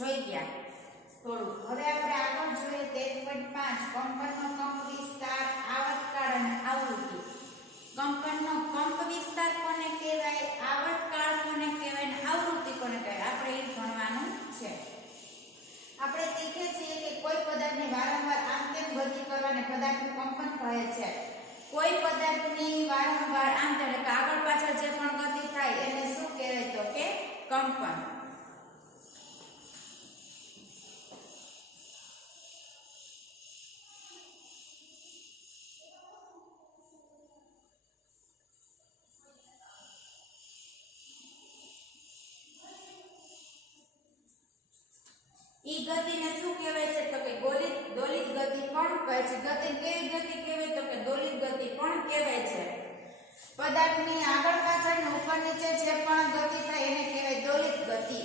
જોઈ ગયા થોડું. હવે આપણે આગળ જોઈએ 13.5 કંપનનો કંપ વિસ્તાર, આવર્તકાળ અને આવૃત્તિ. કંપનનો કંપ વિસ્તાર કોને કહેવાય, આવર્તકાળ કોને કહેવાય અને આવૃત્તિ કોને કહેવાય, આપણે એ ભણવાનું છે. આપણે શીખીએ છીએ કે કોઈ પદાર્થની વારંવાર આમ તેમ ગતિ કરવાને પદાર્થનું કંપન કહે છે. કોઈ પદાર્થની વારંવાર આમ તેમ એટલે આગળ પાછળ જે પણ ગતિ થાય એને શું કહેવાય તો કે કંપન. ઈ ગતિને શું કહેવાય છે તો કે દોલિત ગતિ પણ કહે છે. ગતિ કેવી ગતિ કહેવાય તો કે દોલિત ગતિ પણ કહેવાય છે. પદાર્થની આગળ પાછળ ને ઉપર નીચે જે પણ ગતિ થાય એને કહેવાય દોલિત ગતિ.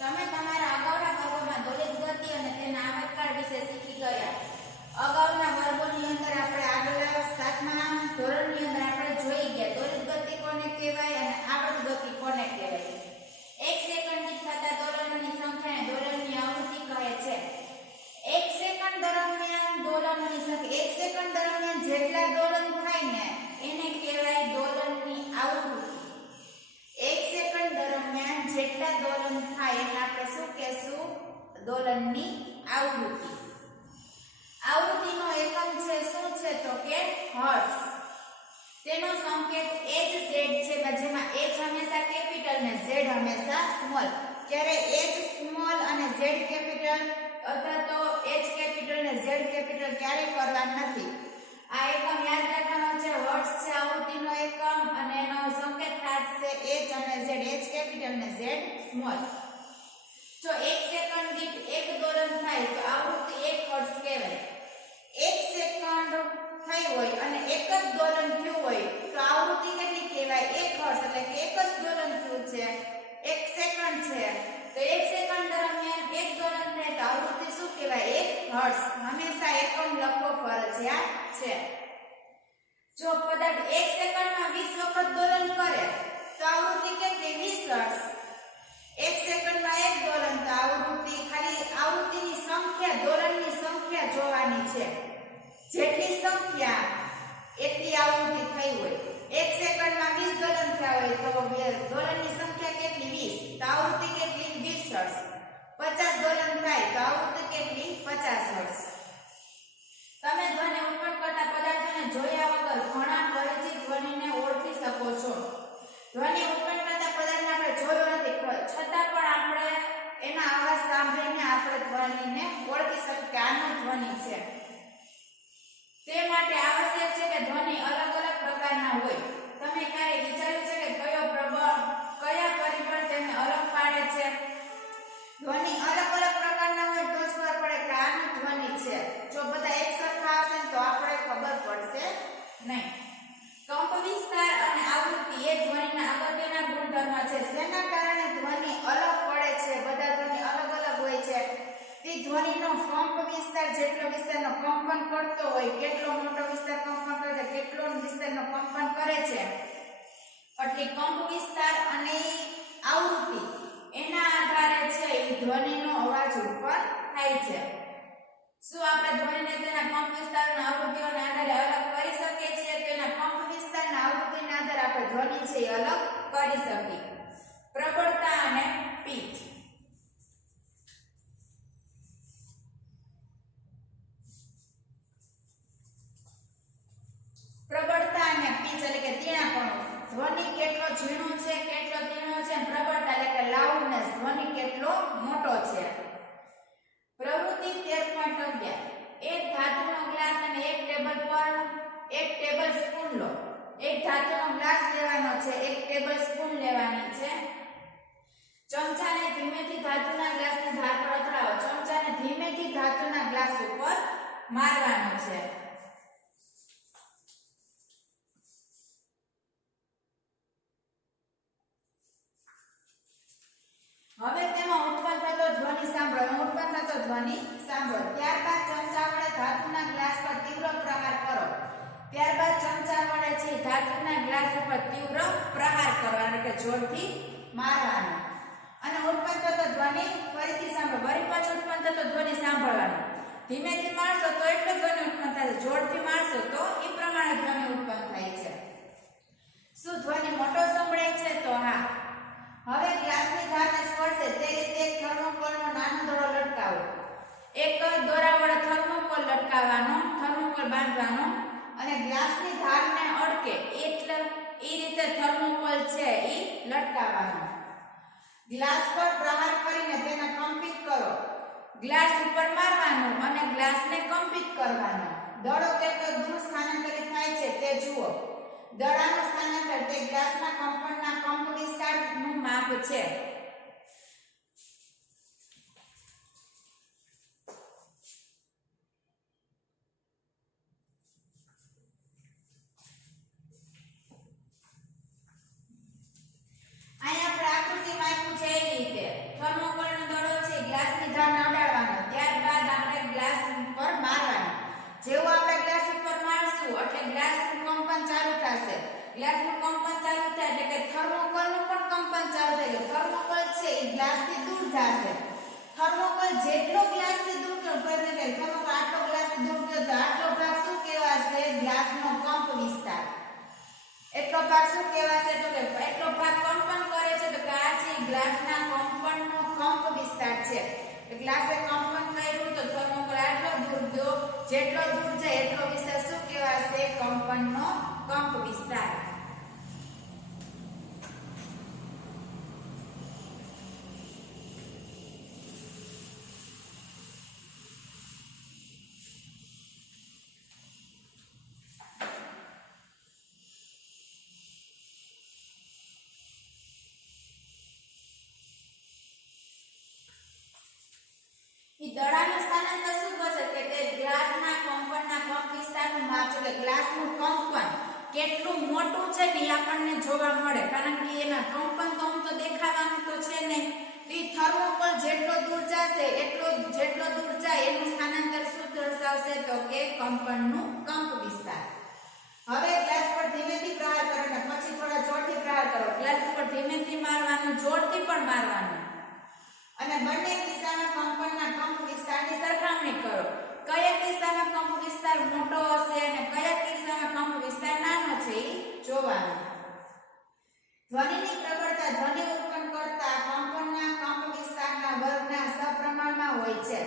તમે તમારા અગાઉના વર્ગોમાં દોલિત ગતિ અને તેના આવર્તકાળ વિશે શીખી ગયા. અગાઉના વર્ગોની અંદર આપણે આગલા 7મા ધોરણની અંદર આપણે જોઈ ગયા દોલિત ગતિ કોને કહેવાય અને આવર્ત ગતિ કોને કહેવાય. 1 સેકન્ડ દીઠ થતા દોલનોની સંખ્યાને દોલનની આવૃત્તિ કહે છે. 1 સેકન્ડ દરમિયાન દોલનોની સંખ્યા 1 સેકન્ડ દરમિયાન જેટલા દોલન થાય ને એને કહેવાય દોલનની આવૃત્તિ. 1 સેકન્ડ દરમિયાન જેટલા દોલન થાય એટલે આપણે શું કહેશું દોલનની આવૃત્તિ. આવૃત્તિનો એકમ છે શું છે તો કે હર્ટ્ઝ. તેનો સંકેત h z છે જેમાં h હંમેશા કેપિટલ ને z હંમેશા સ્મોલ. જ્યારે h સ્મોલ અને z કેપિટલ અથવા તો h કેપિટલ ને z કેપિટલ ક્યારે કરવા નથી. આ એકમ યાદ રાખવાનો છે. હર્ટ્ઝ છે આવૃત્તિનો એકમ અને એનો સંકેત થશે h અને z, h કેપિટલ ને z સ્મોલ. જો 1 સેકન્ડ દીઠ એક દોલન થાય તો આવૃત્તિ 1 હર્ટ્ઝ કહેવાય. 1 સેકન્ડ થઈ હોય અને એક જ દોલન થયું હોય તો આવૃત્તિ કેટલી કહેવાય 1 હર્ટ્ઝ. એટલે કે એક જ દોલન થયું છે 1 સેકન્ડ છે તો 1 સેકન્ડ દરમિયાન એક દોલન થાય તો આવૃત્તિ શું કહેવાય 1 હર્ટ્ઝ. હંમેશા એકમ લખવો ફરજિયાત છે. જો પદાર્થ 1 સેકન્ડમાં 20 વખત દોલન કરે તો આવૃત્તિ કેટલી 20 હર્ટ્ઝ. 1 સેકન્ડમાં એક દોલન તો આવૃત્તિ ખાલી આવૃત્તિની સંખ્યા દોલનની સંખ્યા જોવાની છે. જેટલી સંખ્યા એટલી આવૃત્તિ થઈ હોય. 1 સેકન્ડમાં 20 દોલન થયા હોય તો દોલનની સંખ્યા કેટલી 20 તો આવૃત્તિ કેટલી 20 હર્ટ્ઝ. 50 દોલન થાય તો આવૃત્તિ કેટલી 50 હર્ટ્ઝ. તમે ધ્વનિ ઉત્પન્ન કરતા પદાર્થોને જોયા વગર ઘણા પરિચિત ધ્વનિને ઓળખી શકો છો. ધ્વનિ ઉત્પન્ન કરતા પદાર્થને આપણે જોયો નથી છતાં પણ આપણે એના અવાજ સાંભળીને આપણે ધ્વનિને ઓળખી શકીએ કે આનો ધ્વનિ છે. તે માટે આવશ્યક છે કે ધ્વનિ અલગ અલગ પ્રકારના હોય. તમે ક્યારે વિચાર્યું છે કે કયા પરિબળ તેને અલગ પાડે છે? ધ્વનિ અલગ અલગ પ્રકારના હોય તો જ ખબર પડે કે આનો ધ્વનિ છે. જો બધા એક સરખા હશે તો આપણે ખબર પડશે નહીં. કંપ વિસ્તાર અને આવૃત્તિ એ ધ્વનિના અગત્યના ગુણધર્મ છે. જેના કારણે ધ્વનિ અલગ પડે છે. બધા ધ્વનિ અલગ અલગ હોય છે. તે ધ્વનિનો કંપ વિસ્તાર જેટલો વિસ્તારનો કંપન કરતો હોય કેટલો મોટો વિસ્તાર કંપન કરે છે કેટલો વિસ્તારનો કંપન કરે છે એટલે કંપ વિસ્તાર અને આવૃત્તિ એના આધારે છે એ ધ્વનિનો અવાજ ઉત્પન્ન થાય છે. શું આપણે ધ્વનિને તેના કંપ વિસ્તારના આવૃત્તિઓના આધારે અલગ કરી શકીએ છીએ? તેના કંપ વિસ્તારના આવૃત્તિના આધારે આપણે ધ્વનિ છે એ અલગ કરી શકીએ. પ્રબળતા અને પીચ. પ્રબળતા અને પીચ એટલે કે તીણાપણું. ધ્વનિ કેટલો ઝીણો છે કેટલો તીણો છે. પ્રબળતા એટલે કે લાઉડનેસ ધ્વનિ કેટલો મોટો છે. પ્રવૃત્તિ 13.11 એક ધાતુનો ગ્લાસ અને એક ટેબલ સ્પૂન લો. એક ધાતુનો ગ્લાસ લેવાનો છે એક ટેબલ સ્પૂન લેવાની છે. ચમચાને ધીમેથી ધાતુના ગ્લાસની ધાર પર અથડાવો. ચમચાને ધીમેથી ધાતુના ગ્લાસ ઉપર મારવાનો છે. હવે તેમાં ઉત્પન્ન થતો ધ્વનિ સાંભળો. ઉત્પન્ન થતો ધ્વનિ સાંભળો. ત્યારબાદ ચમચા વડે ધાતુના ગ્લાસ પર તીવ્ર પ્રહાર કરો. ત્યારબાદ પર તીવ્ર પ્રહાર કરવાનો કે જોરથી મારવાનો અને ઉત્પન્ન થતો ધ્વનિ ફરીથી સાંભળો વળી પાછું ઉત્પન્ન થતો ધ્વનિ સાંભળવાનો ધીમેથી મારશો તો એટલો ધ્વનિ ઉત્પન્ન થાય જોરથી મારશો તો એ પ્રમાણે ધ્વનિ ઉત્પન્ન થાય છે શું ધ્વનિ મોટો સંભળાય છે તો હા હવે ગ્લાસની ધારને સ્પર્શે તે રીતે એક થર્મોકોલનો નાનો દોરો લટકાવો એક દોરા વડે થર્મોકોલ લટકાવવાનો થર્મોકોલ બાંધવાનો અને ગ્લાસની ધારને અડકે એટલે એ રીતે થર્મોકોલ છે એ લટકાવવાનો ગ્લાસ પર પ્રહાર કરીને તેને કંપિત કરો ગ્લાસ ઉપર મારવાનો અને ગ્લાસને કંપિત કરવાનો દડો કેટલો દૂર સ્થાનાંતરિત થાય છે તે જુઓ દડાનું સ્થાનાંતર તે ગ્લાસના કંપનના કંપ વિસ્તારનું માપ છે ગ્લાસનું કંપન ચાલુ થાય એટલે કે થર્મોકોલનું પણ કંપન ચાલુ થાય થર્મોકોલ છે એ ગ્લાસથી દૂર જશે થર્મોકોલ જેટલો ગ્લાસથી દૂર ગયો થર્મોકોલ આટલો ગ્લાસથી દૂર ગયો તો આટલો ભાગ શું કહેવાશે ગ્લાસનો કંપ વિસ્તાર એટલો ભાગ શું કહેવાશે તો કે એટલો ભાગ કંપન કરે છે તો કે આ છે ગ્લાસના કંપનનો કંપ વિસ્તાર છે ગ્લાસે કંપન કર્યું તો થર્મોકોલ આટલો દૂર ગયો જેટલો દૂર જાય એટલો વિસ્તાર શું કહેવાશે કંપનનો કંપ વિસ્તાર દડાનું સ્થાનાંતર શું થશે કે તે ગ્લાસના કંપનના કંપ વિસ્તારનું માપ છે કે ગ્લાસનું કંપન કેટલું મોટું છે ને આપણને જોવા મળે કારણ કે એના કંપન તો દેખાવાનું તો છે નહીં એ થર્મોકોલ જેટલો દૂર જશે એટલો જેટલો દૂર જાય એનું સ્થાનાંતર શું દર્શાવશે તો કે કંપનનું કંપ વિસ્તાર હવે ગ્લાસ પર ધીમેથી પ્રહાર કરો અને પછી થોડા જોરથી પ્રહાર કરો ગ્લાસ પર ધીમેથી મારવાનું જોરથી પણ મારવાનું અને બંને કિસ્સામાં કંપનના કંપ વિસ્તારની સરખામણી કરો કયા કિસ્સામાં કંપ વિસ્તાર મોટો હશે અને કયા કિસ્સામાં કંપ વિસ્તાર નાનો છે એ જોવાનું ધ્વનિની પ્રબળતા ધ્વનિ ઉત્પન્ન કરતા કંપનના કંપ વિસ્તારના વર્ગના સપ્રમાણમાં હોય છે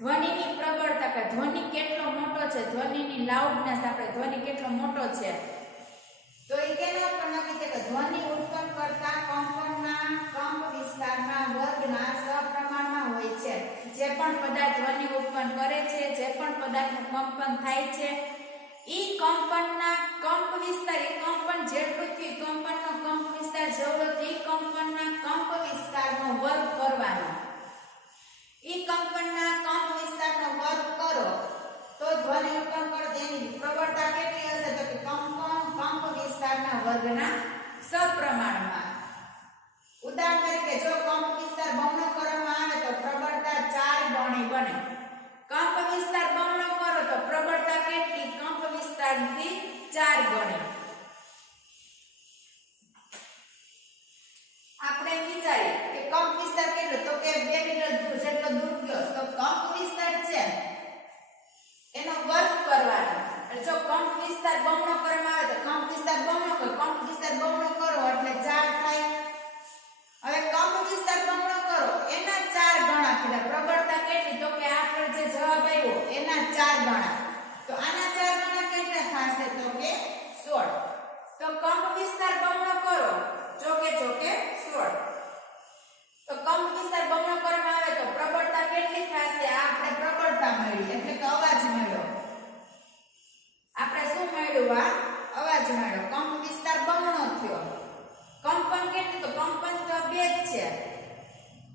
ધ્વનિની પ્રબળતા કે ધ્વનિ કેટલો મોટો છે ધ્વનિની લાઉડનેસ આપણે ધ્વનિ કેટલો મોટો છે તો એ કેના પર નક્કી છે કે ધ્વનિ ઉત્પન્ન કરતા કંપનના કંપ વિસ્તારના વર્ગના સપ્રમાણમાં હોય છે જે પણ પદાર્થ ધ્વનિ ઉત્પન્ન કરે છે જે પણ પદાર્થનું કંપન થાય છે ઈ કંપનના કંપ વિસ્તાર એ કંપન જેટલું થયું કંપનનો કંપ વિસ્તાર જેવડો ઈ કંપનના કંપ વિસ્તારનો વર્ગ કરવાનો ઈ કંપનના કંપ વિસ્તારનો વર્ગ કરો તો ધ્વનિ ઉત્પન્ન કરે તેની પ્રબળતા કેટલી હશે તો કે કંપ વિસ્તારના વર્ગના સપ્રમાણમાં ઉદાહરણ તરીકે જો કંપ વિસ્તાર બમણો કરવામાં આવે તો પ્રબળતા 4 ગણી બને કંપ વિસ્તાર બમણો કરો તો પ્રબળતા કેટલી કંપ વિસ્તારથી 4 ગણી આપણે વિચારીએ કે કંપ વિસ્તાર કેટલો તો કે 2 મીટર દૂર જેટલો દૂર ગયો તો કંપ વિસ્તાર છે એનો વર્ગ કરવાનો જો કંપ વિસ્તાર બમણો કરવામાં આવે તો કંપ વિસ્તાર બમણો કરો કંપ વિસ્તાર બમણો કરો એટલે 4 થાય હવે કંપ વિસ્તાર બમણો કરો એના 4 ગણા કીધા પ્રબળતા કેટલી તો કે આપણે જે જવાબ આવ્યો એના 4 ગણા તો આના 4 ગણા કેટલા થશે તો કે 16 તો કંપ વિસ્તાર બમણો કરો ચોકે 16 તો કંપ વિસ્તાર બમણો કરવામાં આવે તો પ્રબળતા કેટલી થશે આ આપણે પ્રબળતા મળી એટલે કે અવાજ મળ્યો આપણે શું મળ્યું આ અવાજ મળ્યો કંપ વિસ્તાર બમણો થયો કંપન કેટલી તો કંપન તો 2 જ છે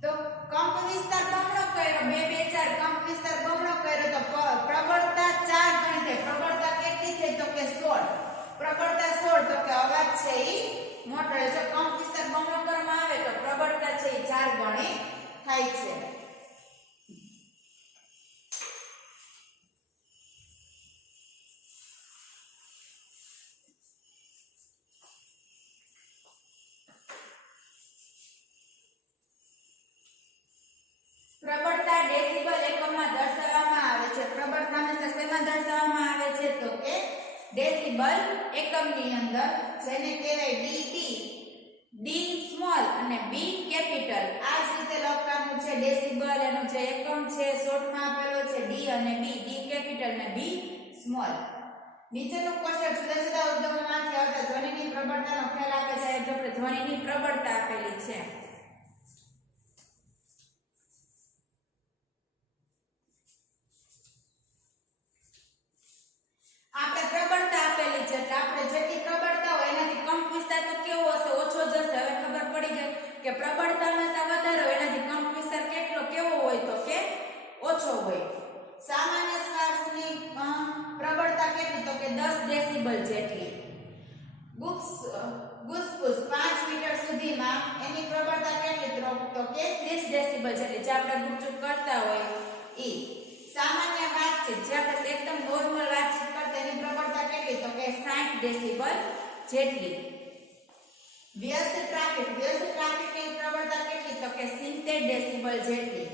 તો કંપ વિસ્તાર બમણો કર્યો 2 2 4 કંપ વિસ્તાર બમણો કર્યો તો પ્રબળતા 4 ગણી થઈ પ્રબળતા કેટલી થઈ તો કે 16 પ્રબળતા 16 તો કે અવાજ છે ઈ મોટો જો કંપ વિસ્તાર બમણો કરવામાં આવે તો પ્રબળતા છે ઈ 4 ગણી થાય છે ડેસિબલ એકમની અંદર, જેને કહેવાય ડીબી, ડી સ્મોલ અને બી કેપિટલ. આ જ રીતે લખવાનું છે. ડેસિબલ એનું જે એકમ છે શોર્ટમાં આપેલો છે ડી અને બી, ડી કેપિટલ અને બી સ્મોલ. નીચેનું કોષ્ટક જુદા જુદા ઉદ્યોગોમાંથી આવતા ધ્વનિની પ્રબળતાનો ખ્યાલ આપે છે. આપણે ધ્વનિની પ્રબળતા આપેલી છે. આપણે પ્રબળતા આપેલી છે એટલે આપણે જેટલી પ્રબળતા હોય એનાથી કંપ વિસ્તાર તો કેવો હશે? ઓછો જ હશે. હવે ખબર પડી ગઈ કે પ્રબળતા હંમેશા વધારે હોય, એનાથી કંપ વિસ્તાર કેટલો કેવો હોય તો કે ઓછો હોય. સામાન્ય શ્વાસની પ્રબળતા કેટલી તો કે 10 ડેસિબલ જેટલી. ગુસપુસ 5 મીટર સુધીમાં એની પ્રબળતા કેટલી તો કે 30 ડેસિબલ જેટલી. જે આપણે ગુપચુપ કરતા હોય ઈ. સામાન્ય વાતચીત, જે આપણે એકદમ નોર્મલ વાતચીત કરતા એની પ્રબળતા કેટલી તો કે 60 ડેસિબલ જેટલી. વ્યસ્ત ટ્રાફિકની પ્રબળતા કેટલી તો કે 70 ડેસિબલ જેટલી.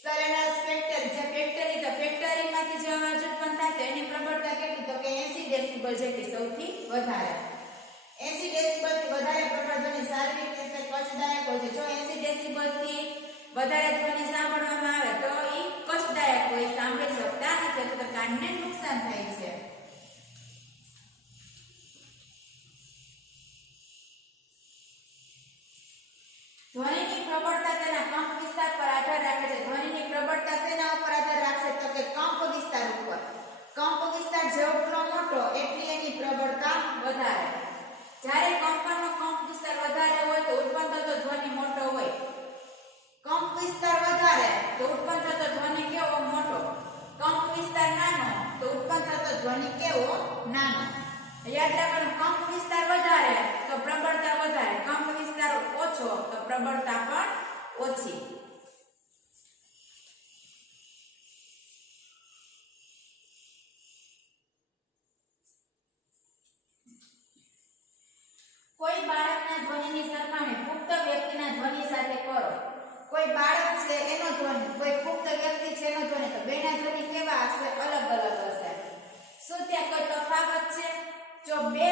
સરેરાશ ફેક્ટરી, જે ફેક્ટરી તો ફેક્ટરીમાંથી જે અવાજ ઉત્પન્ન થાય તો એની પ્રબળતા કેટલી તો કે 80 ડેસિબલ જેટલી, સૌથી વધારે. 80 ડેસિબલ થી વધારે પ્રબળ ધ્વનિ શારીરિક રીતે કષ્ટદાયક હોય છે. જો 80 ડેસિબલ થી વધારે ધ્વનિ સાંભળવામાં આવે તો ઈ કષ્ટદાયક હોય, સાંભળી શકતા નથી તો કાનને નુકસાન થાય છે. ધ્વનિની પ્રબળતા તેના કંપ વિસ્તાર પર આધાર રાખે છે. ધ્વનિની પ્રબળતા શેના ઉપર આધાર રાખશે તો કે કંપ વિસ્તાર ઉપર. કંપ વિસ્તાર જેટલો મોટો એટલી એની પ્રબળતા વધારે. જ્યારે કંપનનો કંપ વિસ્તાર વધારે હોય તો ઉત્પન્ન થતો ધ્વનિ મોટો હોય. કંપ વિસ્તાર વધારે તો ઉત્પન્ન થતો ધ્વનિ કેવો? મોટો. કંપ વિસ્તાર નાનો તો ઉત્પન્ન થતો ધ્વનિ કેવો? નાનો. યાદ રાખવાનું, કંપ વિસ્તાર વધારે તો પ્રબળતા વધારે, કંપ વિસ્તાર ઓછો તો પ્રબળતા પણ ઓછી. કોઈ બાળકના ધ્વનિની સરખામણી પુખ્ત વ્યક્તિના ધ્વનિ સાથે કરો. કોઈ બાળક છે એનો ધ્વનિ, કોઈ પુખ્ત વ્યક્તિ છે એનો ધ્વનિ, તો બેના ધ્વનિ કેવા હશે? અલગ અલગ હશે. શું ત્યાં કોઈ તફાવત છે? જો બે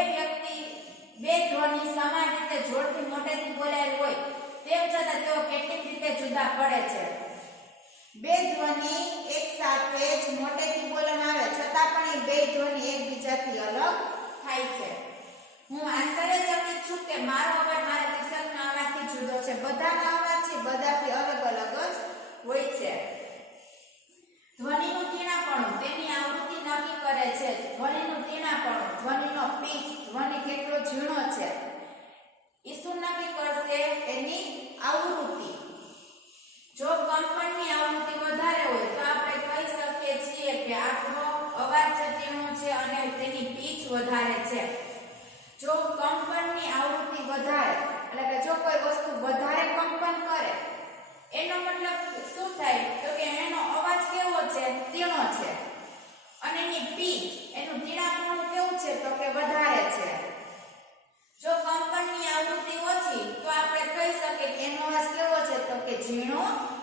ધ્વનિ સમાન રીતે જોરથી મોટેથી બોલાયેલ હોય તેમ છતાં તેઓ કેટલીક રીતે જુદા પડે છે. બે ધ્વનિ એક સાથે જ મોટેથી બોલવામાં આવે છતાં પણ એ બે ધ્વનિ એકબીજાથી અલગ થાય છે. હું આશ્ચર્યચકિત છું કે મારો અવાજ મારા શિક્ષકના અવાજથી જુદો છે. બધાના અવાજ છે બધાથી અલગ અલગ જ હોય છે. ધ્વનિનું તીણાપણું તેની આવૃત્તિ નક્કી કરે છે. ધ્વનિનું તીણાપણું, ધ્વનિનો પીચ, ધ્વનિ કેટલો ઝીણો છે એ શું નક્કી કરશે? એની આવૃત્તિ. જો કંપનની આવૃત્તિ વધારે હોય તો આપણે કહી શકીએ છીએ કે આપણો અવાજ તીણો છે અને તેની પીચ વધારે છે. જો કંપનની આવૃત્તિ વધારે એટલે કે જો કોઈ વસ્તુ વધારે કંપન કરે એનો મતલબ શું થાય તો કે એનો અવાજ કેવો છે? તીણો છે. અને એની પીચ, એનું તીણાપણું કેવું છે તો કે વધારે છે. જો કંપનની આવૃત્તિ ઓછી તો આપણે કહી શકીએ કે એનો અવાજ કેવો છે તો કે ઝીણો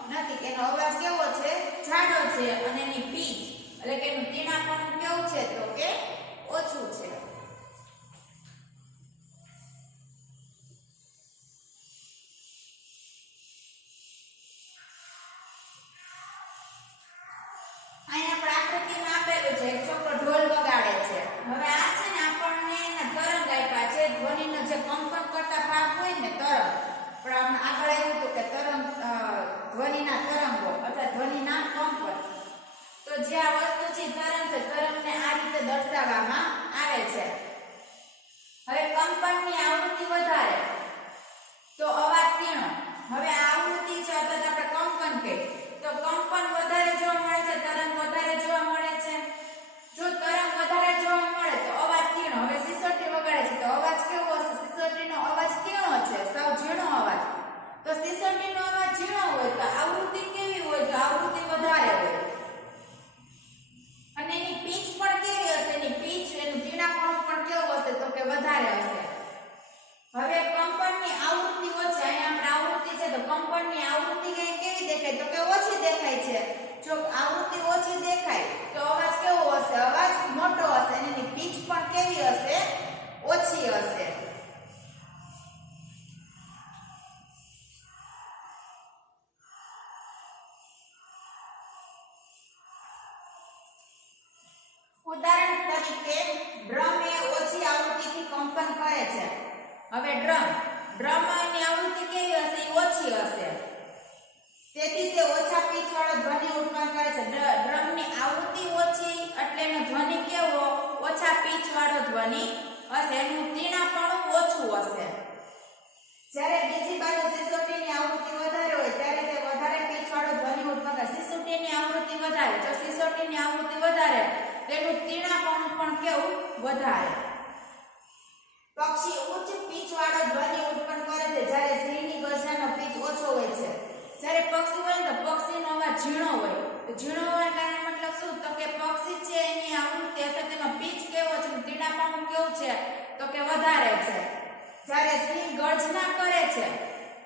નથી. એનો અવાજ કેવો છે? જાડો છે. અને એની પીચ એટલે કે એનું તીણાપણું કેવું છે તો કે ઓછું છે. અહીંયા આકૃતિમાં આપેલું છે એક છોકરો ઢોલ વગાડે છે. હવે આ છે ને આપણને એના તરંગ આપ્યા છે. ધ્વનિનો જે કંપન કરતા ભાગ હોય ને તરંગ, પણ આગળ આવ્યું હતું કે તરંગ ધ્વનિના તરંગો અથવા ધ્વનિના કંપન. તો જે આ વસ્તુ છે તરંગ છે, તરંગને આ રીતે દર્શાવવામાં આવે છે. હવે કંપનની આવૃત્તિ વધારે તો અવાજ તીણો. હવે આ આવૃત્તિ છે અથવા આપણે કંપન કહીએ તો કંપન વધારે જોવા મળે છે, તરંગ વધારે જોવા મળે છે. જો તરંગ વધારે જોવા મળે તો અવાજ તીણો. હવે સિસોટી વગાડે છે તો અવાજ કેવો હશે? સિસોટીનો અવાજ તીણો છે, સાવ ઝીણો અવાજ. તો સિસોટીનો અવાજ ઝીણો હોય તો આવૃત્તિ કેવી હોય? તો આવૃત્તિ વધારે હોય. અને એની પીચ પણ કેવી હશે? એની પીચ, એનું તીણાપણું પણ કેવું હશે તો કે વધારે હશે. હવે કંપનની આવૃત્તિ ઓછી, અહીંયા આપણે આવૃત્તિ છે તો કંપનની આવૃત્તિ કેવી દેખાય તો કે ઓછી દેખાય છે. જો આવૃત્તિ ઓછી દેખાય તો અવાજ કેવો હશે? અવાજ મોટો હશે. અને એની પીચ પણ હવે ડ્રમની આવૃત્તિ કેવી હશે? એ ઓછી હશે, તેથી તે ઓછા પીચ વાળો ધ્વનિ ઉત્પન્ન કરે છે. ડ્રમની આવૃત્તિ ઓછી એટલે એનો ધ્વનિ કેવો? ઓછા પીચ વાળો ધ્વનિ હશે, એનું તીણાપણું ઓછું હશે. જ્યારે બીજી બાજુ સિસોટીની આવૃત્તિ વધારે હોય ત્યારે તે વધારે પીચ વાળો ધ્વનિ ઉત્પન્ન કરે. સિસોટીની આવૃત્તિ વધારે, જો સિસોટીની આવૃત્તિ વધારે તેનું તીણાપણું પણ કેવું? વધારે. પક્ષી ઉચ્ચ પીચ વાળો ધ્વનિ ઉત્પન્ન કરે છે જ્યારે સિંહની ગર્જનાનો પીચ ઓછો હોય છે. જ્યારે પક્ષી હોય તો પક્ષીનો અવાજ ઝીણો હોય. તો ઝીણો હોવાના મતલબ શું? તો કે પક્ષી છે એની આવૃત્તિ અથવા તેનો પીચ કેવો છે, તીણાપણું કેવું છે? તો કે વધારે છે. જ્યારે સિંહ ગર્જના કરે છે,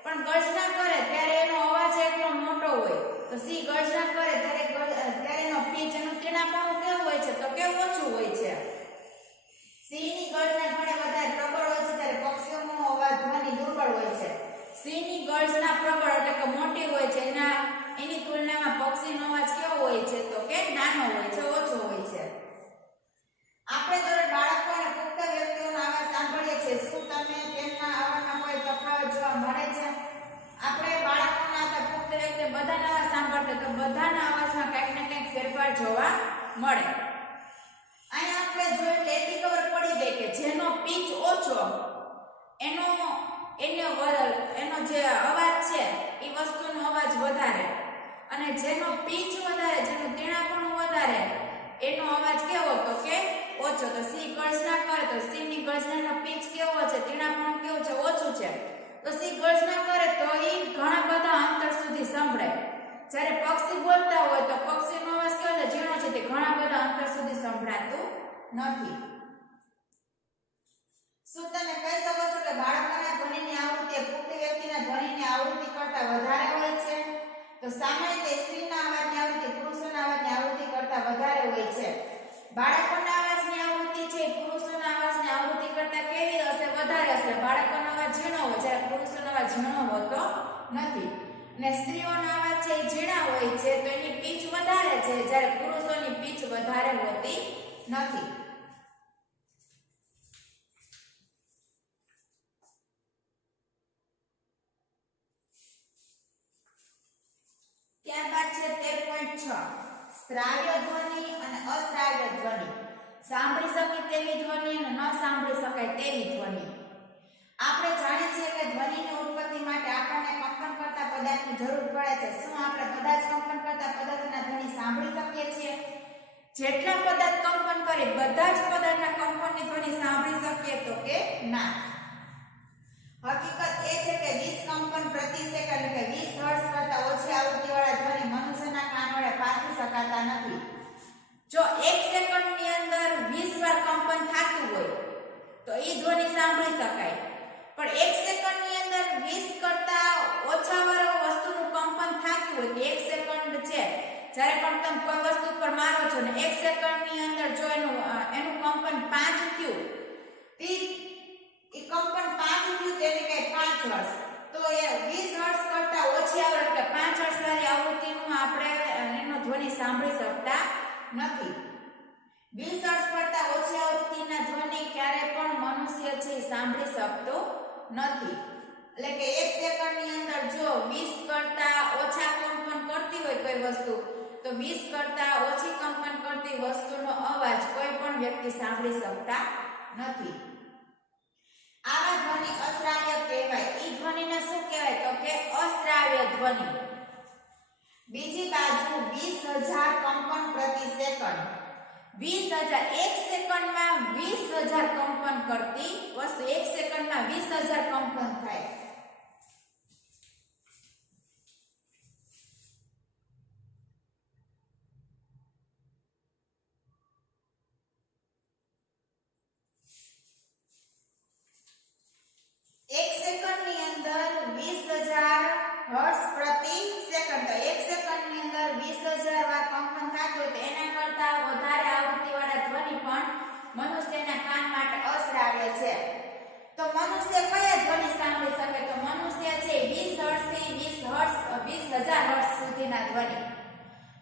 પણ ગર્જના કરે ત્યારે એનો અવાજ એટલો મોટો હોય, તો સિંહ ગર્જના કરે ત્યારે એનો પીચ, એનું તીણાપણું કેવું હોય છે? તો કે ઓછું હોય છે. સિંહની ગર્જના ઘણી વધારે પ્રબળ હોય છે ત્યારે પક્ષીઓનો અવાજ ધ્વનિ દુર્બળ હોય છે. સિંહની ગર્જના પ્રબળ એટલે કે મોટી હોય છે, એની તુલનામાં પક્ષીનો અવાજ કેવો હોય છે? તો કે નાનો હોય છે, ઓછો હોય છે. આપણે દરરોજ બાળકો અને પુખ્ત વ્યક્તિઓનો અવાજ સાંભળીએ છીએ. શું તમે તેમના અવાજમાં કોઈ તફાવત જોવા મળે છે? આપણે બાળકોના અથવા પુખ્ત વ્યક્તિ બધાના અવાજ સાંભળતા તો બધાના અવાજમાં કંઈક ને કંઈક ફેરફાર જોવા મળે. અહીંયા આપણે જોયું એટલી ખબર પડી ગઈ કે જેનો પીચ ઓછો એનો જે અવાજ છે એ વસ્તુનો અવાજ વધારે, અને જેનો પીચ વધારે, જેનું તીણાપણું વધારે એનો અવાજ કેવો? તો કે ઓછો. તો સિંહ ગર્જના કરે તો સિંહની ગર્જનાનો પીચ કેવો છે? તીણાપણું કેવું છે? ઓછું છે. તો સિંહ ગર્જના કરે તો એ ઘણા બધા અંતર સુધી સંભળાય. જ્યારે પક્ષી બોલતા હોય તો પક્ષીનો અવાજ કેવો છે? ઝીણો છે, તે ઘણા બધા અંતર સુધી સંભળાતું નથી. શું તમે કહી શકો છો કે બાળકોના ધ્વનિની આવૃત્તિ પુખ્ત વ્યક્તિના ધ્વનિની આવૃત્તિ કરતા વધારે હોય છે? તો સામાન્ય રીતે સ્ત્રીના અવાજની આવૃત્તિ પુરુષોના અવાજની આવૃત્તિ કરતા વધારે હોય છે. બાળકોના અવાજની આવૃત્તિ છે પુરુષોના અવાજની આવૃત્તિ કરતા કેવી હશે? વધારે હશે. બાળકોનો અવાજ ઝીણો હોય જ્યારે પુરુષોનો અવાજ ઝીણો હોતો નથી. અને સ્ત્રીઓનો અવાજ છે એ ઝીણા હોય છે તો એની પીચ વધારે છે, જ્યારે પુરુષોની પીચ વધારે હોતી નથી. ત્યારબાદ છે 13.6 શ્રાવ્ય ધ્વનિ અને અશ્રાવ્ય ધ્વનિ. સાંભળી શકાય તેવી ધ્વનિ અને ન સાંભળી શકાય તેવી ધ્વનિ. આપણે જાણીએ છીએ કે ધ્વનિની ઉત્પત્તિ માટે આપણને કંપન કરતા પદાર્થની જરૂર પડે છે. શું આપણે બધા જ કંપન કરતા પદાર્થના ધ્વનિ સાંભળી શકીએ છીએ? જેટલા પદાર્થ કંપન કરે બધા જ પદાર્થના કંપનની ધ્વનિ સાંભળી શકીએ? તો કે ના. હકીકત એ છે કે 20 કંપન પ્રતિ સેકન્ડ એટલે કે 20 હર્ટ્ઝ કરતા ઓછી આવૃત્તિવાળા ધ્વનિ મનુષ્યના કાન વડે પારખી શકાતા નથી. જો 1 સેકન્ડની અંદર 20 વાર કંપન થતું હોય તો એ ધ્વનિ સાંભળી શકાય, પણ 1 સેકન્ડની અંદર 20 કરતા ઓછા વાર વસ્તુનું કંપન થતું હોય કે 1 સેકન્ડ છે, જ્યારે પણ તમે કોઈ વસ્તુ પર મારો છો ને 1 સેકન્ડની અંદર જો એનું કંપન 5 થયું, એ કંપન 5 થયું તેને કહે 5 હર્ટ્ઝ. તો એ 20 હર્ટ્ઝ કરતા ઓછી આવૃત્તિ કે 5 હર્ટ્ઝ વાળી આવૃત્તિનું આપણે એનો ધ્વનિ સાંભળી શકતા નથી. 20 હર્ટ્ઝ કરતા ઓછી આવૃત્તિના ધ્વનિ ક્યારે પણ મનુષ્ય છે સાંભળી શકતો નથી. એટલે કે 1 સેકન્ડની અંદર જો 20 કરતા ઓછા કંપન કરતી હોય કોઈ વસ્તુ તો 20 કરતા ઓછી કંપન કરતી વસ્તુનો અવાજ કોઈ પણ વ્યક્તિ સાંભળી શકતા નથી. આવા ધ્વનિ અશ્રાવ્ય કહેવાય. ઈ ધ્વનિને શું કહેવાય? તો કે અશ્રાવ્ય ધ્વનિ. બીજી બાજુ 20,000 કંપન પ્રતિ સેકન્ડ. 20,000 1 સેકન્ડમાં 20,000 કંપન કરતી વસ્તુ 1 સેકન્ડમાં 20,000 કંપન થાય. હર્ટ્ઝ પ્રતિ સેકન્ડ. તો 1 સેકન્ડની અંદર 20,000 વાર કંપન થતું હોય તો એના કરતા વધારે આવૃત્તિવાળા ધ્વનિ પણ મનુષ્યના કાન માટે અશ્રાવ્ય છે. તો મનુષ્ય કયા ધ્વનિ સાંભળી શકે? તો મનુષ્ય છે 20 હર્ટ્ઝથી 20,000 હર્ટ્ઝ સુધીના ધ્વનિ.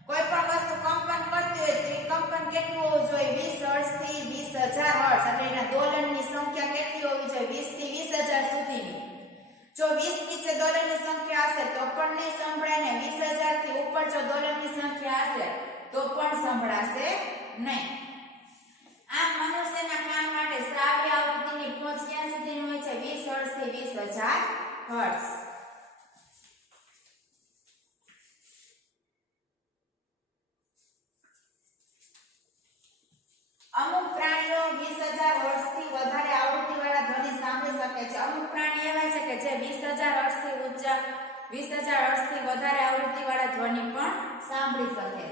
કોઈ પણ વસ્તુ કંપન કરતી હોય તો એ કંપન કેટલું હોવું જોઈએ? 20 હર્ટ્ઝથી 20,000 હર્ટ્ઝ. એટલે એના દોલનની સંખ્યા કેટલી હોવી જોઈએ? 20 થી 20,000 પણ જો દોલનની સંખ્યા હશે તો પણ સંભળાશે નહીં. આમ મનુષ્યના કાન માટે શ્રાવ્ય આવૃત્તિની પહોંચ ક્યાં સુધીની હોય છે? 20 હર્ટ્ઝ થી 20,000 હર્ટ્ઝ. અમુક પ્રાણીઓ 20,000 હર્ટ્ઝથી વધારે આવૃત્તિવાળા ધ્વનિ સાંભળી શકે છે. અમુક પ્રાણી એવા છે કે જે 20,000 હર્ટ્ઝથી ઊંચા 20,000 હર્ટ્ઝથી વધારે આવૃત્તિવાળા ધ્વનિ પણ સાંભળી શકે.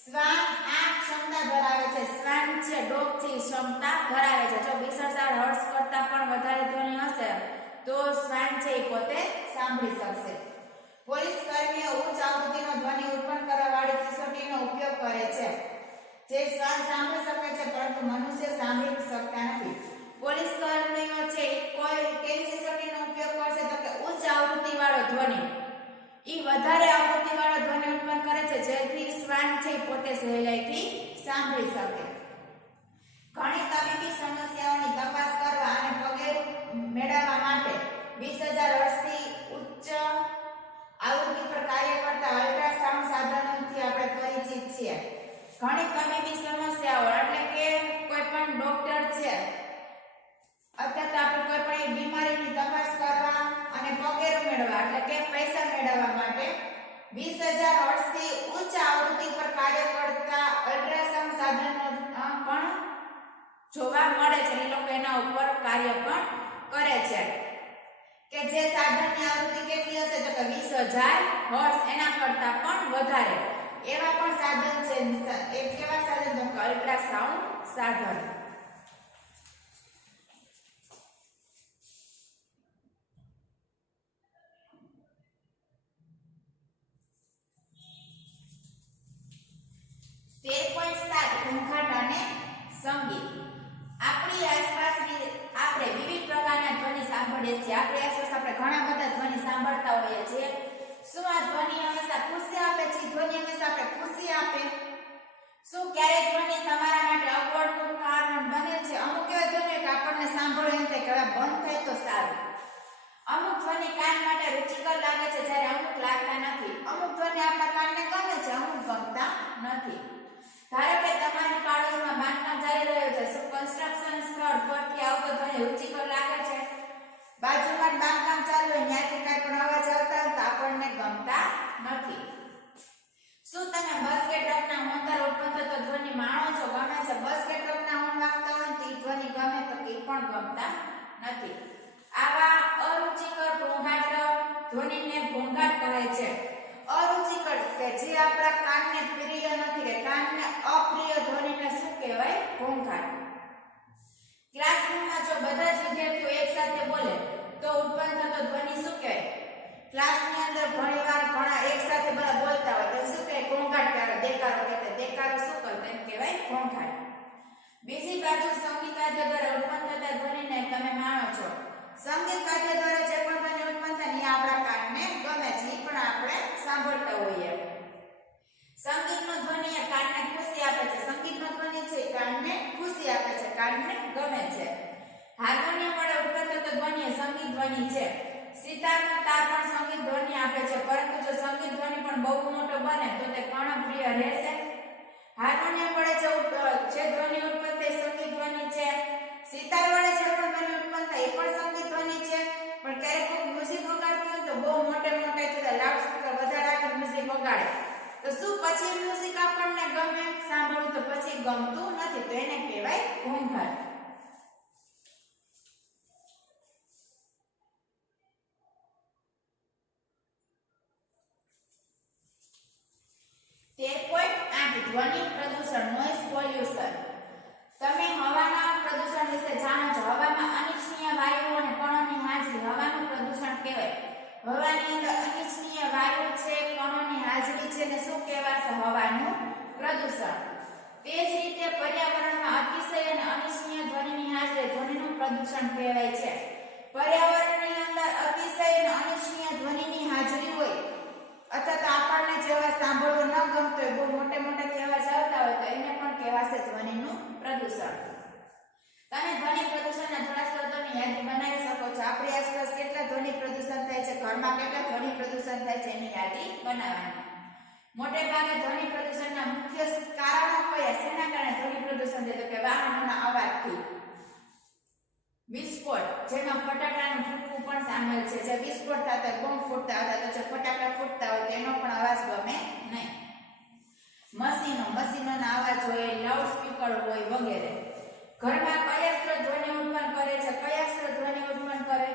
શ્વાન આ ક્ષમતા ધરાવે છે. શ્વાન છે ડોગ છે ક્ષમતા ધરાવે છે. જો 20,000 હર્ટ્ઝ કરતાં પણ વધારે ધ્વનિ હશે તો શ્વાન છે એ પોતે સાંભળી શકશે. પોલીસ કર્મીઓ ઉચ્ચ આવૃત્તિનો ધ્વનિ ઉત્પન્ન કરવા વાળી સિસોટીનો ઉપયોગ કરે છે. જે શ્વાન સાંભળી શકે છે પરંતુ મનુષ્ય સાંભળી શકતા નથી. પોલીસ કર્મીઓ છે કોઈ કેવી સિસોટીનો ઉપયોગ કરશે તો કે ઉચ્ચ આવૃત્તિવાળો ધ્વનિ. ઈ વધારે આવૃત્તિવાળો ધ્વનિ ઉત્પન્ન કરે છે જેથી શ્વાન છે પોતે સહેલાઈથી સાંભળી શકે. ઘણી તબીબી સમસ્યાઓની તપાસ કરવા અને પગેરું મેળવવા માટે 20,000 હર્ટ્ઝથી ઉચ્ચ આવૃત્તિ પર કાર્ય કરતા અલ્ટ્રાસાઉન્ડ સાધનોથી આપણે પરિચિત છીએ. ઘણી તબીબી સમસ્યાઓ એટલે કે કોઈ પણ ડોક્ટર છે અથવા તો આપણે કોઈ પણ બીમારીની તપાસ કરવા અને પગેરું મેળવવા એટલે કે પૈસા મેળવવા માટે 20,000 હર્ટ્ઝથી ઉચ્ચ આવૃત્તિ પર કાર્ય કરતા અલ્ટ્રાસાઉન્ડ સાધનો પણ જોવા મળે છે. એ લોકો એના ઉપર કાર્ય પણ કરે છે કે જે સાધનની આવૃત્તિ કેટલી હશે તો કે 20,000 હર્ટ્ઝ એના કરતાં પણ વધારે. એવા પણ સાધન છે. એક કેવા સાધન તો અલ્ટ્રાસાઉન્ડ સાધન. ઘોંઘાટ અને સંગીત. આપણી આસપાસ આપણે વિવિધ પ્રકારના ધ્વનિ સાંભળીએ છીએ. આપણી આસપાસ આપણે ઘણા બધા ધ્વનિ સાંભળતા હોઈએ છીએ. શું આ ધ્વનિ હંમેશા ખુશી આપે છે? ધ્વનિ હંમેશા આપણે ખુશી આપે? શું ક્યારેક ધ્વનિ તમારા માટે અગવડનું કારણ બને છે? અમુક એવા ધ્વનિ કે આપણને સાંભળો એમ થાય કે હવે બંધ થાય તો સારું. અમુક ધ્વનિ કાન માટે રુચિકર લાગે છે જ્યારે અમુક લાગતા નથી. અમુક ધ્વનિ આપણા કાનને ગમે છે, અમુક ગમતા નથી. ધારો કે તમારી પાડોશમાં બાંધકામ ચાલી રહ્યું છે. શું કન્સ્ટ્રક્શન સ્થળ પરથી આવતો ધ્વનિ રુચિકર લાગે છે? બાજુમાં બાંધકામ ચાલુ હોય ત્યાંથી કાંઈ પણ અવાજ આવતા હોય તો આપણને ગમતા નથી. શું તમે બસ કે ટ્રકના હોર્ન દ્વારા ઉત્પન્ન થતો ધ્વનિ માણો છો? ગમે છે? બસ કે ટ્રકના હોર્ન વાગતા હોય તો એ ધ્વનિ ગમે તો એ પણ ગમતા નથી. આવા અરુચિકર ઘોંઘાટ ધ્વનિને ઘોંઘાટ કહે છે. અરુચિકર કે જે આપણા કાનને પ્રિય નથી કે કાનને અપ્રિય ધ્વનિને શું કહેવાય? ઘોંઘાટ. ક્લાસરૂમમાં જો બધા જ વિદ્યાર્થીઓ એકસાથે બોલે તો ઉત્પન્ન થતો ધ્વનિ શું કહેવાય? ક્લાસની અંદર ઘણીવાર ઘણા એકસાથે બધા બોલતા હોય તો શું કહેવાય? ઘોંઘાટ કરે. દેકારો કહેવાય. દેકારો શું કરે? એમ કહેવાય ઘોંઘાટ. બીજી બાજુ સંગીત વાદ્ય દ્વારા ઉત્પન્ન થતા ધ્વનિને તમે માણો છો. સંગીત વાદ્ય દ્વારા જે પણ ધ્વનિ ઉત્પન્ન થાય એ આપણા કાનને ગમે છે, એ પણ આપણે સાંભળતા હોઈએ. સંગીતનો ધ્વનિ એ કાનને ખુશી આપે છે. સંગીતનો ધ્વનિ છે એ કાનને ખુશી આપે છે, કાનને ગમે છે. હાર્મોનિયમ વડે ઉત્પન્ન થતો ધ્વનિ એ સંગીત ધ્વનિ છે. સિતારનો તાર પણ સંગીત ધ્વનિ આપે છે, પરંતુ જો સંગીત ધ્વનિ પણ બહુ મોટો બને તો તે કર્ણપ્રિય રહેશે. હાર્મોનિયમ વડે જે ધ્વનિ ઉત્પન્ન થાય સંગીત ધ્વનિ છે. સિતાર વડે જે પણ ધ્વનિ ઉત્પન્ન થાય એ પણ સંગીત ધ્વનિ છે. પણ ક્યારેક કોઈ મ્યુઝિક વગાડતું હોય તો બહુ મોટે થતા લાઉડ સ્પીકર વધારે રાખી મ્યુઝિક વગાડે તો શું પછી મ્યુઝિક આપણને ગમે સાંભળવું તો પછી ગમતું નથી, તો એને કહેવાય ઘોંઘાટ. ધ્વનિ પ્રદૂષણ, નોઇઝ પોલ્યુશન. તમે હવાના પ્રદૂષણ વિશે જાણો છો. હવામાં અનિચ્છનીય વાયુઓ અને કણોની હાજરી હવાનું પ્રદૂષણ કહેવાય. હવાની અંદર અનિચ્છનીય વાયુ છે, કણોની હાજરી છે ને શું કહેવાશે? હવાનું પ્રદૂષણ. તે જ રીતે પર્યાવરણમાં અતિશય અને અનિચ્છનીય ધ્વનિની હાજરી ધ્વનિનું પ્રદૂષણ કહેવાય છે. પર્યાવરણની અંદર અતિશય અને અનિચ્છનીય ધ્વનિની હાજરી હોય અથવા તો આપણને જેવા સાંભળવું ન ગમતું હોય, બહુ મોટે કહેવા ચાલતા હોય તો એને પણ કહેવાશે ધ્વનિનું પ્રદૂષણ. તમે ધ્વનિ પ્રદૂષણના થોડા સ્ત્રોતોની યાદી બનાવી શકો છો. આપણી આસપાસ કેટલા ધ્વનિ પ્રદૂષણ થાય છે, ઘરમાં કેટલા ધ્વનિ પ્રદૂષણ થાય છે એની યાદી બનાવવાની. મોટે ભાગે ધ્વનિ પ્રદૂષણના મુખ્ય કારણો કયા શેના કારણે ધ્વનિ પ્રદૂષણ થાય તો કે વાહનોના અવાજથી વિસ્ફોટ જેમાં ફટાકડાનું ફૂટવું પણ સામેલ છે જે વિસ્ફોટ થતા બોમ્બ ફૂટતા હતા તો જે ફટાકડા ફૂટતા હોય તેનો પણ અવાજ ગમે નહીં મશીનોના અવાજ હોય લાઉડ સ્પીકર હોય વગેરે ઘરમાં કયા સ્ત્રોત ધ્વનિ ઉત્પન્ન કરે છે કયા સ્ત્રોત ધ્વનિ ઉત્પન્ન કરે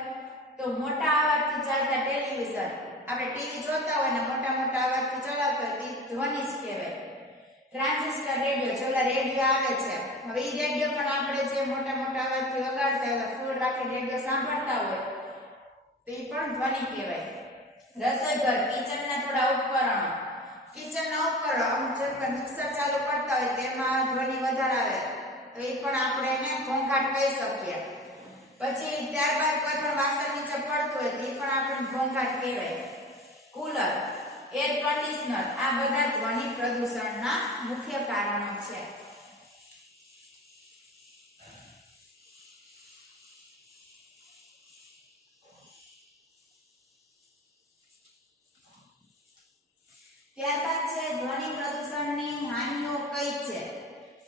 તો મોટા અવાજથી ચાલતા ટેલિવિઝન આપણે ટીવી જોતા હોય ને મોટા અવાજથી ચલાવતા હોય તે ધ્વનિ જ કહેવાય ટ્રાન્ઝિસ્ટર રેડિયો જેલા રેડિયો આવે છે હવે એ રેડિયો પણ આપણે જે મોટા અવાજથી વગાડતા હોય ફૂલ રાખી રેડિયો સાંભળતા હોય તો એ પણ ધ્વનિ કહેવાય રસોઈઘર કિચનના થોડા ઉપકરણો કિચનના ઉપકરણો અમુક જે મિક્સર ચાલુ કરતા હોય તેમાં ધ્વનિ વધારે આવે તો એ પણ આપણે એને ઘોંઘાટ કહી શકીએ પછી ત્યારબાદ કોઈ પણ વાસણ નીચે પડતું હોય તો એ પણ આપણે ઘોંઘાટ કહેવાય કુલર એર કન્ડિશનર આ બધા ધ્વનિ પ્રદૂષણના મુખ્ય કારણો છે ત્યારબાદ છે ધ્વનિ પ્રદૂષણની હાનિઓ કઈ છે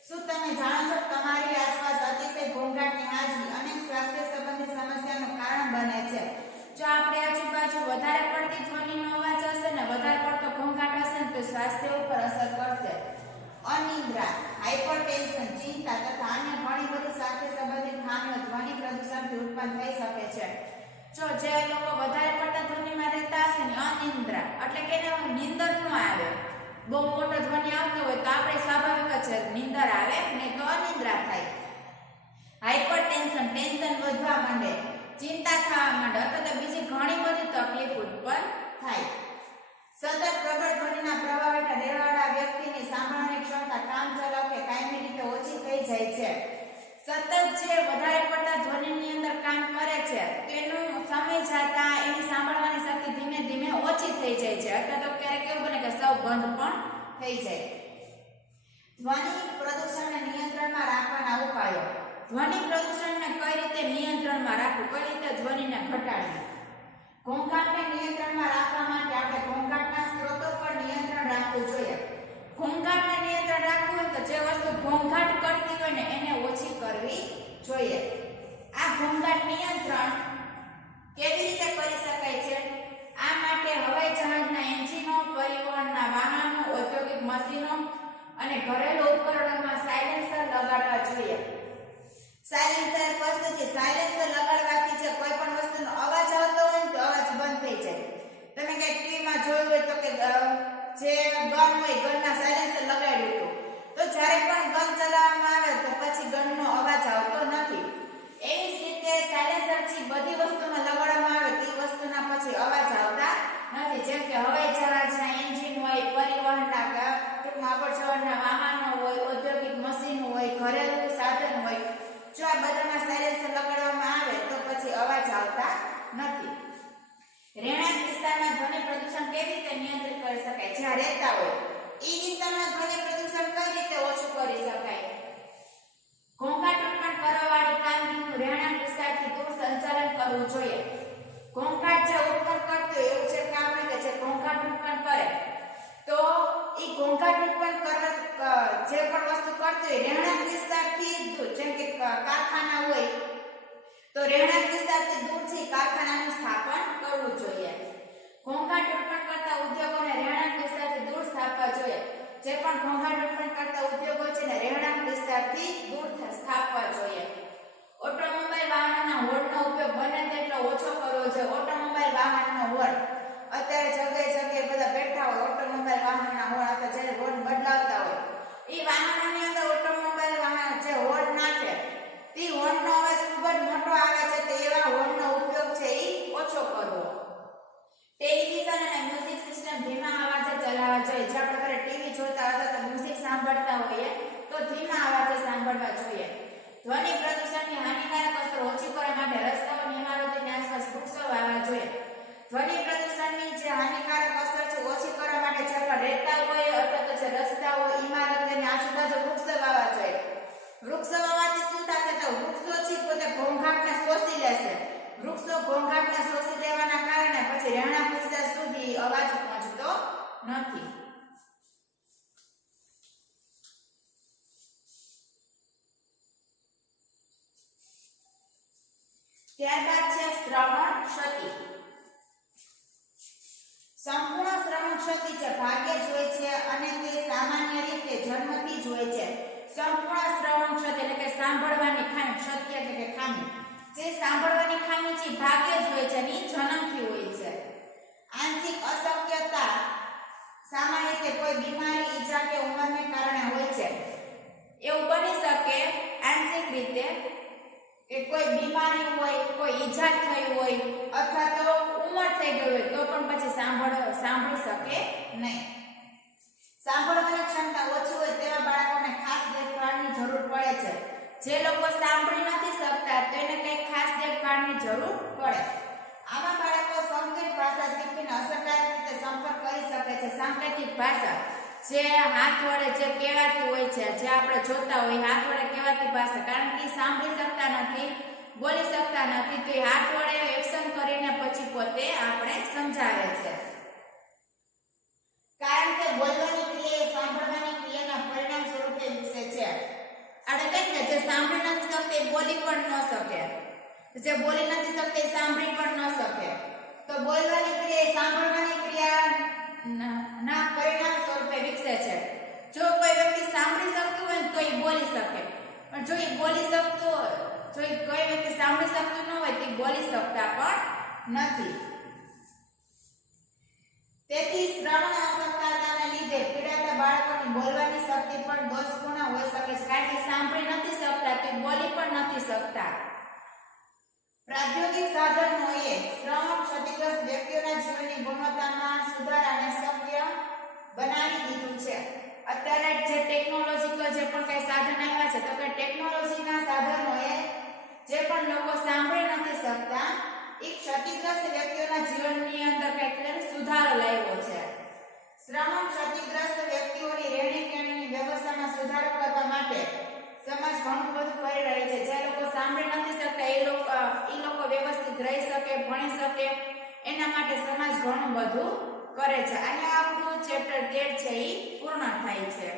શું તમે જાણો છો તમારી આસપાસ અતિશય ઘોંઘાટની હાજરી અનેક સ્વાસ્થ્ય સંબંધિત સમસ્યાનું કારણ બને છે જો આપણે આજુબાજુ વધારે પડતી ધ્વનિનો અવાજ હશે ને વધારે પડતો ઘોંઘાટ હશે ને તો સ્વાસ્થ્ય ઉપર અસર કરશે અનિદ્રા હાઇપરટેન્શન ચિંતા તથા અન્ય ઘણી બધી સ્વાસ્થ્ય સંબંધિત ખામીઓ ધ્વનિ પ્રદૂષણથી ઉત્પન્ન થઈ શકે છે જો જે લોકો વધારે પડતા ધ્વનિમાં રહેતા હશે ને અનિદ્રા એટલે કે નીંદર ન આવે બહુ મોટો ધ્વનિ આવતો હોય તો આપણે સ્વાભાવિક છે નીંદર આવે ને તો અનિદ્રા થાય હાઇપરટેન્શન ટેન્શન વધવા માંડે ચિંતા થવા માંડે અથવા તો બીજી ઘણી બધી તકલીફ ઉત્પન્ન થાય સતત પ્રબળ ધ્વનિના પ્રભાવ હેઠળ રહેવાવાળા વ્યક્તિની સાંભળવાની ક્ષમતા કામચલાઉ કે કાયમી રીતે ઓછી થઈ જાય છે સતત જે વધારે પડતા ધ્વનિની અંદર કામ કરે છે તેનું સમય જતા એની સાંભળવાની શક્તિ ધીમે ધીમે ઓછી થઈ જાય છે અથવા તો ક્યારેક એવું બને કે સૌ બંધ પણ થઈ જાય ધ્વનિ પ્રદૂષણને નિયંત્રણમાં રાખવાના ઉપાયો ધ્વનિ પ્રદૂષણને કઈ રીતે નિયંત્રણમાં રાખવું કઈ રીતે ધ્વનિને ઘટાડવું ઘોંઘાટને નિયંત્રણમાં રાખવા માટે આપણે ઘોંઘાટના સ્ત્રોતો પર નિયંત્રણ રાખવું જોઈએ ઘોંઘાટને નિયંત્રણ રાખવું હોય તો જે વસ્તુ ઘોંઘાટ કરતી હોય ને એને ઓછી કરવી જોઈએ આ ઘોંઘાટ નિયંત્રણ કેવી રીતે કરી શકાય છે આ માટે હવાઈ જહાજના એન્જિનો પરિવહનના વાહનો ઔદ્યોગિક મશીનો અને ઘરેલુ ઉપકરણોમાં સાયલેન્સર લગાડવા જોઈએ સાયલેન્સર વસ્તુ સાયલેન્સર લગાડવાથી જે કોઈ પણ વસ્તુનો અવાજ આવતો હોય તો અવાજ બંધ થઈ જાય તમે કઈ ટીવીમાં જોયું હોય તો કે જે ગન હોય ગનના સાયલેન્સર લગાડ્યું હતું તો જ્યારે પણ ગન ચલાવવામાં આવે તો પછી ગનનો અવાજ આવતો નથી એવી જ રીતે સાયલેન્સરથી બધી વસ્તુમાં લગાડવામાં આવે તે વસ્તુના પછી અવાજ આવતા નથી જેમ કે હવાઈ જહાજના એન્જિન હોય પરિવહનના ટૂંકમાં અવરજવરના વાહનો હોય ઔદ્યોગિક મશીન હોય ઘરેલું સાધન હોય જો આ બધામાં સાયલેન્સર લગાડવામાં આવે તો પછી અવાજ આવતા નથી રહેણાંક વિસ્તારમાં ધ્વનિ પ્રદૂષણ કેવી રીતે નિયંત્રિત કરી શકાય જ્યાં રહેતા હોય એ વિસ્તારમાં ધ્વનિ પ્રદૂષણ કઈ રીતે ઓછું કરી શકાય ઘોંઘાટ ઉત્પન્ન કરવાવાળી કામગીરીનું રહેણાંક વિસ્તારથી દૂર સંચાલન કરવું જોઈએ ઘોંઘાટ જે ઉત્પન્ન કરતું એવું જે કામ હોય કે જે ઘોંઘાટ ઉત્પન્ન કરે તો એ ઘોંઘાટ ઉત્પન્ન કરવા જે પણ વસ્તુ કરતું હોય રહેણાંક વિસ્તારથી દૂર જેમ કે કારખાના હોય તો રહેણાંક વિસ્તારથી દૂર છે કારખાનાનું સ્થાપન કરવું જોઈએ ઘોંઘાટ ઉત્પન્ન કરતા ઉદ્યોગોને રહેણાંક વિસ્તારથી દૂર સ્થાપવા જોઈએ જે પણ ઘોંઘાટ ઉત્પન્ન કરતા ઉદ્યોગો છે ને રહેણાંક વિસ્તારથી દૂર સ્થાપવા જોઈએ ઓટોમોબાઈલ વાહનોના હોર્નનો ઉપયોગ બને તેટલો ઓછો કરવો જોઈએ ઓટોમોબાઈલ વાહનનો હોર્ન અત્યારે જગ્યાએ બધા બેઠા હોય ઓટોમોબાઈલ વાહનોના હોર્ન અથવા જે હોર્ન બદલાવતા હોય એ વાહનોની અંદર ઓટોમોબાઈલ વાહન જે હોર્ન નાખે તે હોર્નનો અવાજ ખૂબ જ મોટો આવે છે તે એવા હોર્નનો ઉપયોગ છે એ ઓછો કરવો ટેલિવિઝન અને મ્યુઝિક સિસ્ટમ ધીમા અવાજે ચલાવવા જોઈએ જે આપણે ઘરે ટીવી જોતા હતા તો મ્યુઝિક સાંભળતા હોઈએ તો ધીમા અવાજે સાંભળવા જોઈએ ધ્વનિ પ્રદૂષણની હાનિકારક અસર ઓછી કરવા માટે રસ્તાઓની ઇમારતોની આસપાસ વૃક્ષો વાવવા જોઈએ ધ્વનિ પ્રદૂષણની જે હાનિકારક અસર છે ઓછી કરવા માટે જે પણ રહેતા હોય અથવા તો જે રસ્તાઓ ઇમારતોની આજુબાજુ વૃક્ષો વાવવા જોઈએ વૃક્ષો વાવવાથી શું થશે તો વૃક્ષો છે પોતે ઘોંઘાટને શોષી લેશે વૃક્ષો ઘોંઘાટને શોષી લેવાના કારણે પછી રહેણાંક વિસ્તાર સુધી અવાજ પહોંચતો નથી ત્યારબાદ છે શ્રવણ ક્ષતિ. સંપૂર્ણ શ્રવણ ક્ષતિ છે, ભાગ્યે જ હોય છે અને તે સામાન્ય રીતે જન્મથી જ હોય છે. સંપૂર્ણ શ્રવણ ક્ષતિ એટલે કે સાંભળવાની ખામી, ક્ષતિ એટલે કે ખામી. જે સાંભળવાની ખામી છે ભાગ્યે જ હોય છે અને જન્મથી હોય છે. આંશિક અશક્યતા સામાન્ય રીતે કોઈ બીમારી, ઈજા કે ઉંમરને કારણે હોય છે. એવું બની શકે આંશિક રીતે કે કોઈ બીમારી હોય, કોઈ ઈજા થઈ હોય અથવા તો ઉંમર થઈ ગઈ હોય તો પણ પછી સાંભળી શકે નહીં. સાંભળવાની ક્ષમતા ઓછી હોય તેવા બાળકોને ખાસ દેખભાળની જરૂર પડે છે. જે લોકો સાંભળી નથી શકતા તેને કંઈક ખાસ દેખભાળની જરૂર પડે. આવા બાળકો સંકેત ભાષા શીખીને અસરકારક રીતે સંપર્ક કરી શકે છે. સાંકેતિક ભાષા જે હાથ વડે જે કહેવાતી હોય છે, જે આપણે જોતા હોય હાથ વડે કહેવાતી ભાષા, કારણ કે સાંભળી શકતા નથી, બોલી શકતા નથી તો એ હાથ વડે એક્શન કરીને પછી પોતે આપણે સમજાવે છે. કારણ કે બોલવાની ક્રિયા એ સાંભળવાની ક્રિયાના પરિણામ સ્વરૂપે વિકસે છે. એટલે કે જે સાંભળી નથી શકતી એ બોલી પણ ન શકે, જે બોલી નથી શકતી એ સાંભળી પણ ન શકે. તો બોલવાની ક્રિયા એ સાંભળવાની ક્રિયા ના પરિણામ સ્વરૂપે વિકસે છે. જો કોઈ વ્યક્તિ સાંભળી શકતું હોય તો એ બોલી શકે, પણ જો એ બોલી શકતું હોય, જો કોઈ વ્યક્તિ સાંભળી શકતું ન હોય તો એ બોલી શકતા પણ નથી. તેથી શ્રવણ અસમતાને લીધે પીડાતા બાળકોની બોલવાની શક્તિ પણ દોષપૂર્ણ હોઈ શકે છે, કારણ કે સાંભળી નથી શકતા તો બોલી પણ નથી શકતા. પ્રાદ્યોગિક સાધનોએ શ્રવણ ક્ષતિગ્રસ્ત વ્યક્તિઓના જીવનની ગુણવત્તામાં સુધારાને શક્ય બનાવી દીધું છે. અત્યારે જે ટેકનોલોજીકલ જે પણ કઈ સાધન આવ્યા છે તો કે ટેકનોલોજીના સાધનોએ જે પણ લોકો સાંભળી નથી શકતા એ ક્ષતિગ્રસ્ત વ્યક્તિઓના જીવનની અંદર કંઈક સુધારો લાવ્યો છે. શ્રવણ ક્ષતિગ્રસ્ત વ્યક્તિઓની રહેણી-કહેણીની વ્યવસ્થામાં સુધારો કરવા માટે સમાજ ઘણું બધું કરી રહી છે. જે લોકો સાંભળી નથી શકતા એ લોકો વ્યવસ્થિત રહી શકે, ભણી શકે, એના માટે સમાજ ઘણું બધું કરે છે. અહીંયા આપણું ચેપ્ટર 13 છે એ પૂર્ણ થાય છે.